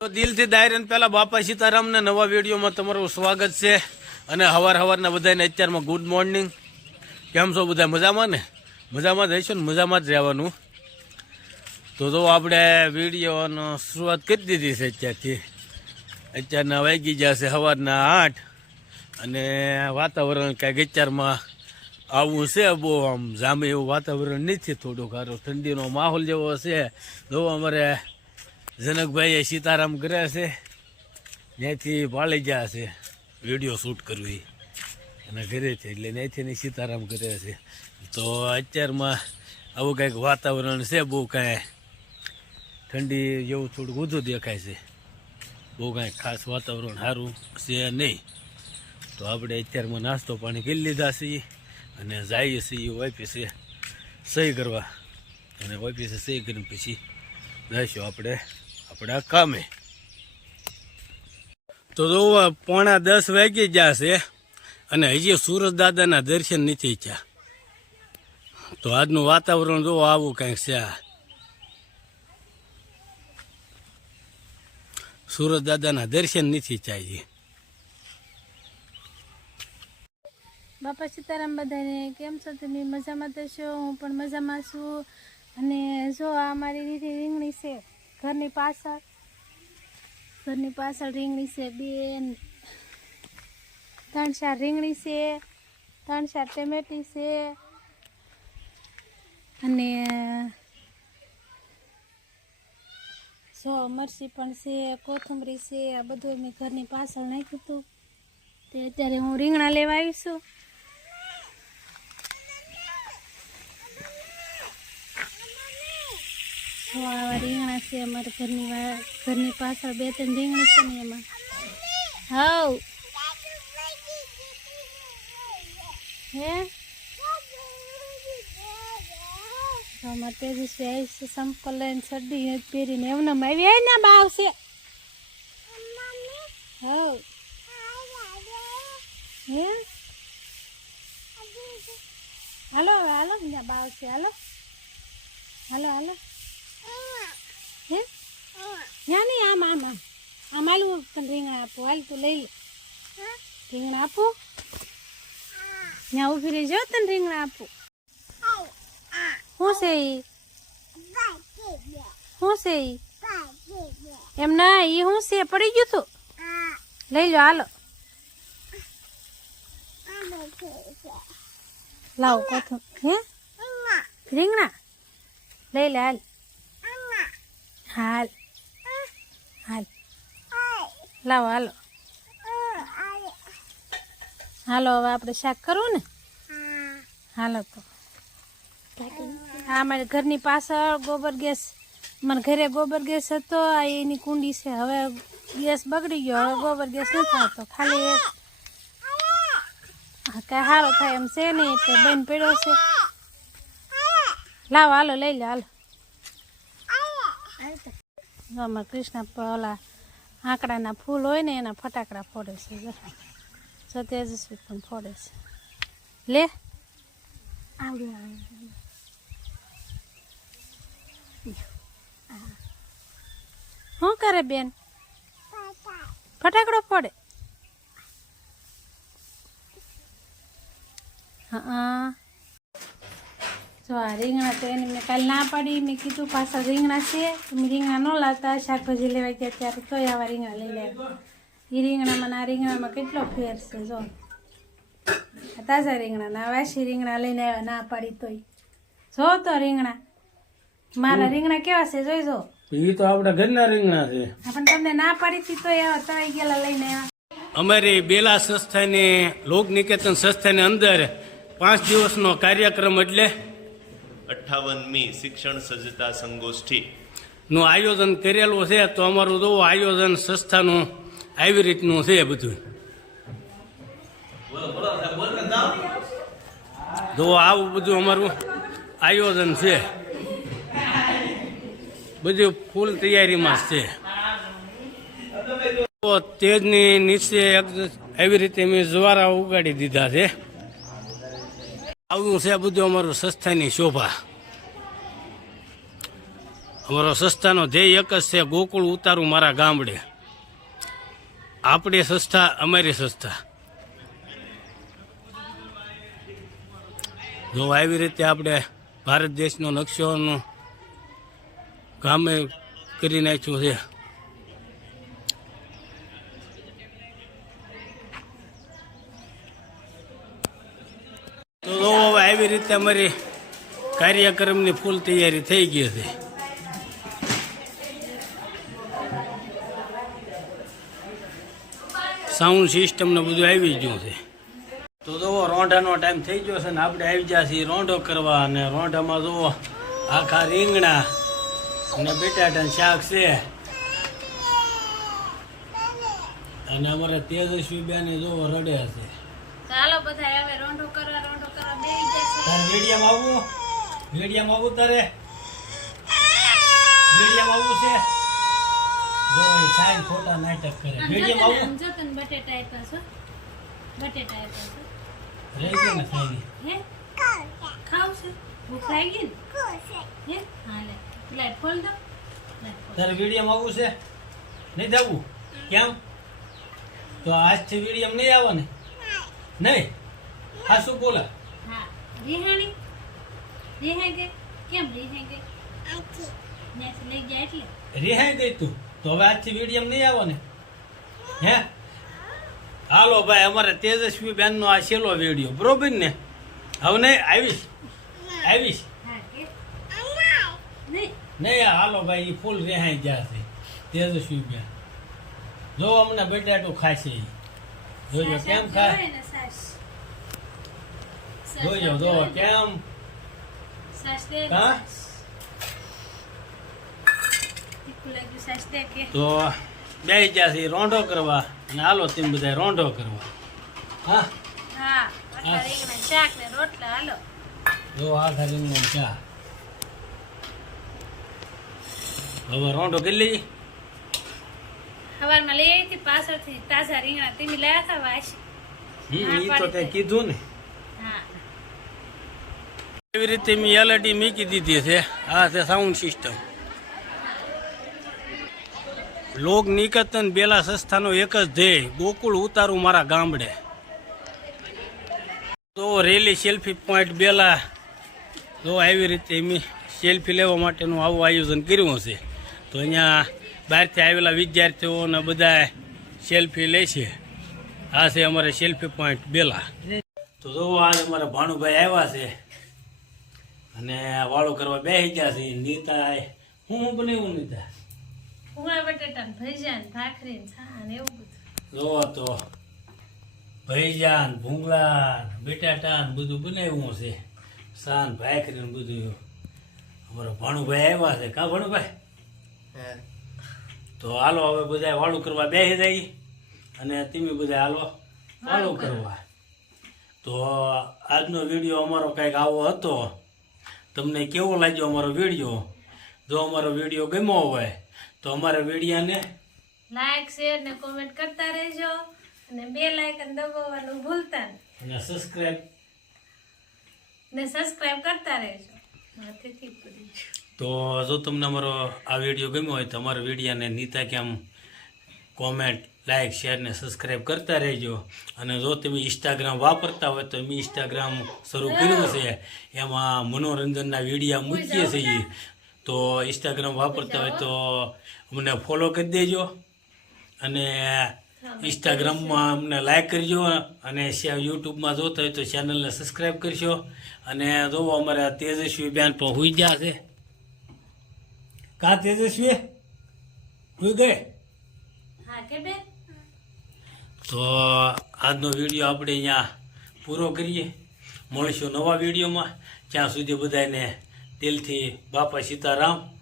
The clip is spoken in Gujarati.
તો દિલથી દાયરન પહેલા બાપા સીતારામને નવા વિડીયોમાં તમારું સ્વાગત છે. અને હવાર હવારના બધાને અત્યારમાં ગુડ મોર્નિંગ કેમ છો બધા? મજામાં ને? મજામાં જ રહીશું ને? મજામાં જ રહેવાનું. તો તો આપણે વિડીયોનો શરૂઆત કરી દીધી છે અત્યારથી. અત્યારના વાગી છે સવારના આઠ. અને વાતાવરણ કાંઈક અત્યારમાં આવું છે બહુ આમ જામે એવું વાતાવરણ નથી. થોડુંક સારું ઠંડીનો માહોલ જેવો છે. જો અમારે જનકભાઈએ સીતારામ કર્યા છે. ત્યાંથી પાળી ગયા છે. વીડિયો શૂટ કરવી. અને ઘરે છે એટલે ત્યાંથી સીતારામ કર્યા છે. તો અત્યારમાં આવું કંઈક વાતાવરણ છે બહુ કાંઈ. ઠંડી જેવું થોડુંક વધુ દેખાય છે. બહુ કાંઈ ખાસ વાતાવરણ સારું છે નહીં. તો આપણે અત્યારમાં નાસ્તો પાણી કરી લીધા છીએ અને જઈએ છીએ ઓફિસે સહી કરવા. અને ઓફિસે સહી કરીને પછી જઈશું આપણે. આપણા કામે. તો જોવા પોણા દસ વાગી જશે અને હજી સુરત દાદાના દર્શન નથી થયા. તો આજનું વાતાવરણ જો આવું કંઈક છે આ. સુરત દાદાના દર્શન નથી હજી. બાપા સીતારામ બધાને, કેમ છો તમે? મજામાં તો છો? હું પણ મજામાં છું. અને જો આ મારી રીંગણી છે ઘરની પાછળ. ઘરની પાછળ રીંગણી છે બેન. ત્રણ ચાર રીંગણી છે, ત્રણ ચાર ટમેટી છે. અને સો મરચી પણ છે, કોથમરી છે, આ બધું મેં ઘરની પાછળ નાખ્યું હતું. તે અત્યારે હું રીંગણા લેવા આવી છું જો આવા રીંગણા છે અમારા ઘરની ઘરની પાછળ બે ત્રણ રીંગણી છે ને એમાં. હાવ. હે? અમારે તેજસ્વી આવી છે સંપલ પહેરીને એમને આવી આવી ને બાવ છે હાવ. હે? હાલો હાલો બાવ છે હાલો. હાલો હાલો. હે? ત્યાં નહીં, આમ આમ આમ. આમ આલું તને રીંગણા આપો. હાલ તું લઈ લે. રીંગણા આપો. ત્યાં રહી જાઓ તને રીંગણા આપું. શું છે શું છે એમ ના, ઈ શું છે? પડી ગયું તું? લઈ લો, હાલો. લાવો કોથમ. હે? રીંગણા. લઈ લે, હાલ હાલ લાવો હાલો. હાલો હવે આપણે શાક કરવું ને? હાલો તો. હા મારી ઘરની પાછળ ગોબર ગેસ મારા ઘરે ગોબર ગેસ હતો આ એની કુંડી છે. હવે ગેસ બગડી ગયો હવે ગોબર ગેસ નથી આવતો ખાલી કાંઈ સારો થાય એમ છે નહીં એટલે બેન પડ્યો છે. લાવો હાલો લઈ લે હાલો. અમારા કૃષ્ણ ઓલા આંકડાના ફૂલ હોય ને એના ફટાકડા ફોડે છે જો. તેજસ્વી પણ ફોડે છે. લે. શું કરે બેન? ફટાકડો ફોડે. હા. જો આ રીંગણા તો એને મેં કાલે ના પાડી. મેં કીધું પાછા રીંગણા છે. તમે રીંગણા ન લાવતા. શાકભાજી લેવા ગયા ત્યારે તોય આવા રીંગણા લઈ લેવા એ રીંગણામાં ના આ રીંગણામાં કેટલો ફેર છે જો. આ તાજા રીંગણા ના વાસી રીંગણા લઈને આવ્યા ના પાડી તોય. જો તો રીંગણા. મારા રીંગણા કેવા છે જોઈ જો. એ તો આપણા ઘરના રીંગણા છે. પણ તમને ના પાડી હતી તોય આવા તળાઈ ગયેલા લઈને આવ્યા. અમારી બેલા સંસ્થાની લોક નિકેતન સંસ્થાની અંદર પાંચ દિવસનો કાર્યક્રમ એટલે અઠ્ઠાવનમી શિક્ષણ સજ્જતા સંગોષ્ઠી. નું આયોજન કરેલું છે તો અમારું તો આયોજન સંસ્થાનું આવી રીતનું છે બધું. જો આવું બધું અમારું આયોજન છે. બધું ફૂલ તૈયારીમાં છે. તો તેજની નીચે આવી રીતે મેં જુવારા ઉગાડી દીધા છે. આવું છે બધું અમારું સંસ્થાની શોભા. અમારો સંસ્થાનો ધ્યેય એક જ છે, ગોકુળ ઉતારું મારા ગામડે. આપણી સંસ્થા અમારી સંસ્થા. જો આવી રીતે આપણે ભારત દેશનો નકશોનું ગામે કરી નાખ્યું છે. તો જો આવી રીતે અમારી કાર્યક્રમની ફૂલ તૈયારી થઈ ગઈ હતી સાઉન્ડ સિસ્ટમ ને બધું આવી ગયું છે. તો જુઓ રોંઢાનો ટાઈમ થઈ ગયો છે ને આપણે આવી ગયા છીએ રોંઢો કરવા અને રોંઢામાં જુઓ, આખા રીંગણા અને બટાટાનું શાક છે. અને અમારા તેજસ્વી બેને જોવો રડે છે. ચાલો બધા હવે રોંઢો કરવા, રોંઢો મીડિયામાં આવવું? મીડિયામાં આવવું તારે? મીડિયામાં આવવું છે? જો એ સાઈન ફોટા નાટક કરે. મીડિયામાં આવવું જો બટેટા આપ્યા છો? બટેટા આપ્યા છો? રહી ગયો ને સાઈન હે? ખાવ છે ભૂખ લાગી ને? હે? હા લે. લાઈટ ખોલ દો. તારે મીડિયામાં આવવું છે? નહીં જવું કેમ? તો આજથી મીડિયમ નહીં આવવાની? નહીં? હા શું બોલા? રિહાણી? રિહાઈ ગઈ? કેમ રિહાઈ ગઈ? નેસ લઈ ગયા એટલે? રિહાઈ ગઈ તું? તો હવે આજથી મીડિયમ નહીં આવો ને હે? હાલો ભાઈ અમારે તેજસ્વી બેનનો આ છેલ્લો વીડિયો બરોબર ને? હવે નહીં? આવીશ? આવીશ? નહીં. હાલો ભાઈ ઈ ફૂલ રેહાઈ ગયા છે. તેજસ્વી બેન. જો અમને બટાટું ખાશે જો જોજો કેમ ખાય ને સાસ સાસ. જોજો જો. કેમ તો બે છે રોંઢો કરવા અને હાલો તેમ બધા રોંઢો કરવા હા હા શાક ને રોટલા હાલો જો આ ખાલી ચા હવે રોંઢો કરી સવારમાં લઈ આવી હતી પાછળથી તાજા રીંગણા તમે લાયા હતા વાસી હમ ઈ તો તે કીધું ને હા એવી રીતે મેં એલઈડી મૂકી દીધી છે. આ છે સાઉન્ડ સિસ્ટમ લોક નિકેતન બેલા સંસ્થાનો એક જ ધ્યેય, ગોકુળ ઉતારું મારા ગામડે. તો રેલી સેલ્ફી પોઈન્ટ બેલા. તો આવી રીતે મેં સેલ્ફી લેવા માટેનું આવું આયોજન કર્યું છે તો અહીંયા બહારથી આવેલા વિદ્યાર્થીઓ ને બધા સેલ્ફી લે છે. આ છે અમારે સેલ્ફી પોઈન્ટ બેલા. તો જો આજે અમારા ભાણુભાઈ આવ્યા છે. અને વાળો કરવા બેસી ગયા છે નીતા હું હું બનાવ્યું નીતા? ભૂંગળા બટેટા ભજીયા ને ભાખરી ને છા એવું બધું. જો તો ભૈજાન ભૂંગળા બટાટા ને બધું બનાવ્યું છે. સાન ભાખરી ને બધું. અમારો ભાણુભાઈ આવ્યા છે. કા ભાણુભાઈ? તો હાલો હવે બધા વાળું કરવા બેસી જાય. અને તમે બધા હાલો વાળું કરવા. તો આજનો વીડિયો અમારો કંઈક આવો હતો. તમને કેવો લાગ્યો અમારો વીડિયો જો અમારો વીડિયો ગમ્યો હોય તો અમારા વિડીયાને લાઈક શેર ને કોમેન્ટ કરતા રહેજો અને બે લાઇકન દબાવવાનું ભૂલતા નહીં. અને સબસ્ક્રાઇબ ને સબસ્ક્રાઇબ કરતા રહેજો. તો જો તમને અમારો આ વીડિયો ગમ્યો હોય તો અમારા વિડીયાને નીતા કેમ કોમેન્ટ લાઇક શેર ને સબસ્ક્રાઈબ કરતા રહેજો. અને જો તમે ઇન્સ્ટાગ્રામ વાપરતા હોય તો મેં ઇન્સ્ટાગ્રામ શરૂ કર્યું છે. એમાં મનોરંજનના વિડીયા મૂકીએ છીએ. તો ઇન્સ્ટાગ્રામ વાપરતા હોય તો અમને ફોલો કરી દેજો. અને ઇન્સ્ટાગ્રામમાં અમને લાઇક કરજો. અને યુટ્યુબમાં જોતા હોય તો ચેનલને સબસ્ક્રાઈબ કરશો અને જોવો અમારે તેજસ્વી બેન પણ હોઈ ગયા છે. કા તેજસ્વી? હોઈ ગઈ? કે બેન? તો આજનો વીડિયો આપણે અહીંયા પૂરો કરીએ. મળીશું નવા વિડીયોમાં. ત્યાં સુધી બધાને દિલથી બાપા સીતારામ.